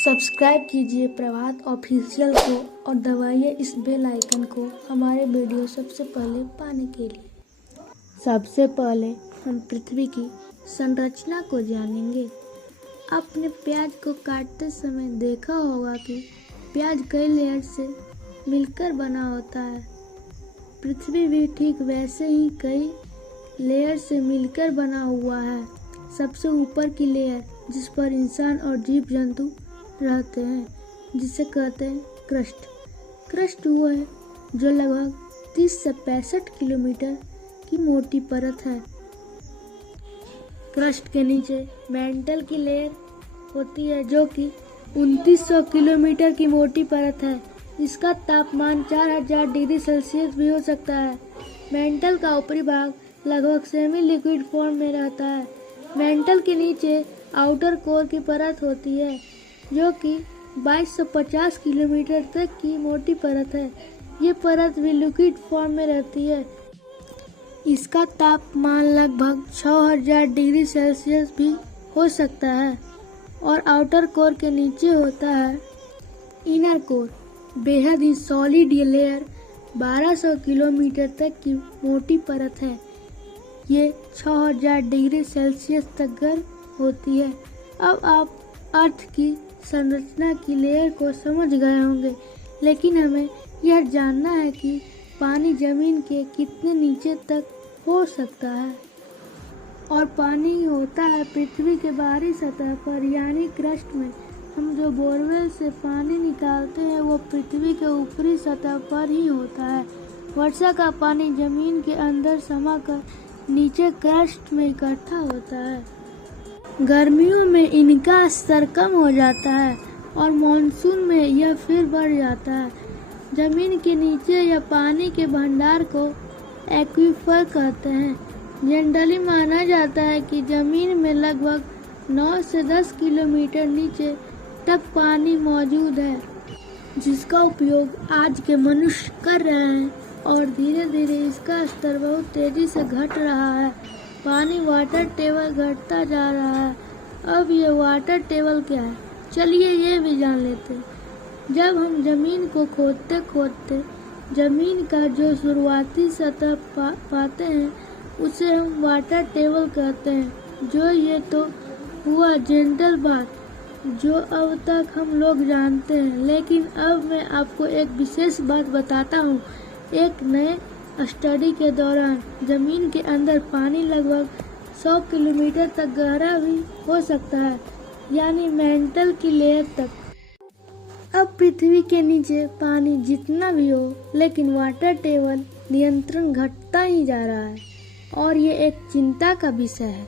Subscribe कीजिए प्रभात official को और दबाइए इस बेल आइकन को हमारे वीडियो सबसे पहले पाने के लिए। सबसे पहले हम पृथ्वी की संरचना को जानेंगे। आपने प्याज को काटते समय देखा होगा कि प्याज कई लेयर से मिलकर बना होता है। पृथ्वी भी ठीक वैसे ही कई लेयर से मिलकर बना हुआ है। सबसे ऊपर की लेयर जिस पर इंसान और जीव जंतु रहते हैं, जिसे कहते हैं क्रस्ट। क्रस्ट वो है जो लगभग 30 से 65 किलोमीटर की मोटी परत है। क्रस्ट के नीचे मैंटल की लेयर होती है जो कि 2900 किलोमीटर की मोटी परत है। इसका तापमान 4000 डिग्री सेल्सियस भी हो सकता है। मैंटल का ऊपरी भाग लगभग सेमी लिक्विड फॉर्म में रहता है। मैंटल के नीचे आउटर कोर की परत होती है जो कि 2250 किलोमीटर तक की मोटी परत है। ये परत भी लिक्विड फॉर्म में रहती है। इसका तापमान लगभग 6000 डिग्री सेल्सियस भी हो सकता है। और आउटर कोर के नीचे होता है इनर कोर, बेहद ही सॉलिड ये लेयर 1200 किलोमीटर तक की मोटी परत है। ये 6000 डिग्री सेल्सियस तक गर्म होती है। अब आप अर्थ की संरचना की लेयर को समझ गए होंगे, लेकिन हमें यह जानना है कि पानी जमीन के कितने नीचे तक हो सकता है। और पानी होता है पृथ्वी के बाहरी सतह पर, यानी क्रस्ट में। हम जो बोरवेल से पानी निकालते हैं वो पृथ्वी के ऊपरी सतह पर ही होता है। वर्षा का पानी जमीन के अंदर समाकर नीचे क्रस्ट में इकट्ठा होता है। गर्मियों में इनका स्तर कम हो जाता है और मानसून में यह फिर बढ़ जाता है। जमीन के नीचे या पानी के भंडार को एक्वीफर कहते हैं। जनरली माना जाता है कि जमीन में लगभग 9 से 10 किलोमीटर नीचे तक पानी मौजूद है, जिसका उपयोग आज के मनुष्य कर रहे हैं और धीरे धीरे इसका स्तर बहुत तेजी से घट रहा है। पानी वाटर टेबल घटता जा रहा है। अब ये वाटर टेबल क्या है, चलिए ये भी जान लेते हैं। जब हम जमीन को खोदते खोदते जमीन का जो शुरुआती सतह पाते हैं उसे हम वाटर टेबल कहते हैं। जो ये तो हुआ जनरल बात जो अब तक हम लोग जानते हैं, लेकिन अब मैं आपको एक विशेष बात बताता हूँ। एक नए स्टडी के दौरान जमीन के अंदर पानी लगभग 100 किलोमीटर तक गहरा भी हो सकता है, यानी मैंटल की लेयर तक। अब पृथ्वी के नीचे पानी जितना भी हो, लेकिन वाटर टेबल नियंत्रण घटता ही जा रहा है और ये एक चिंता का विषय है।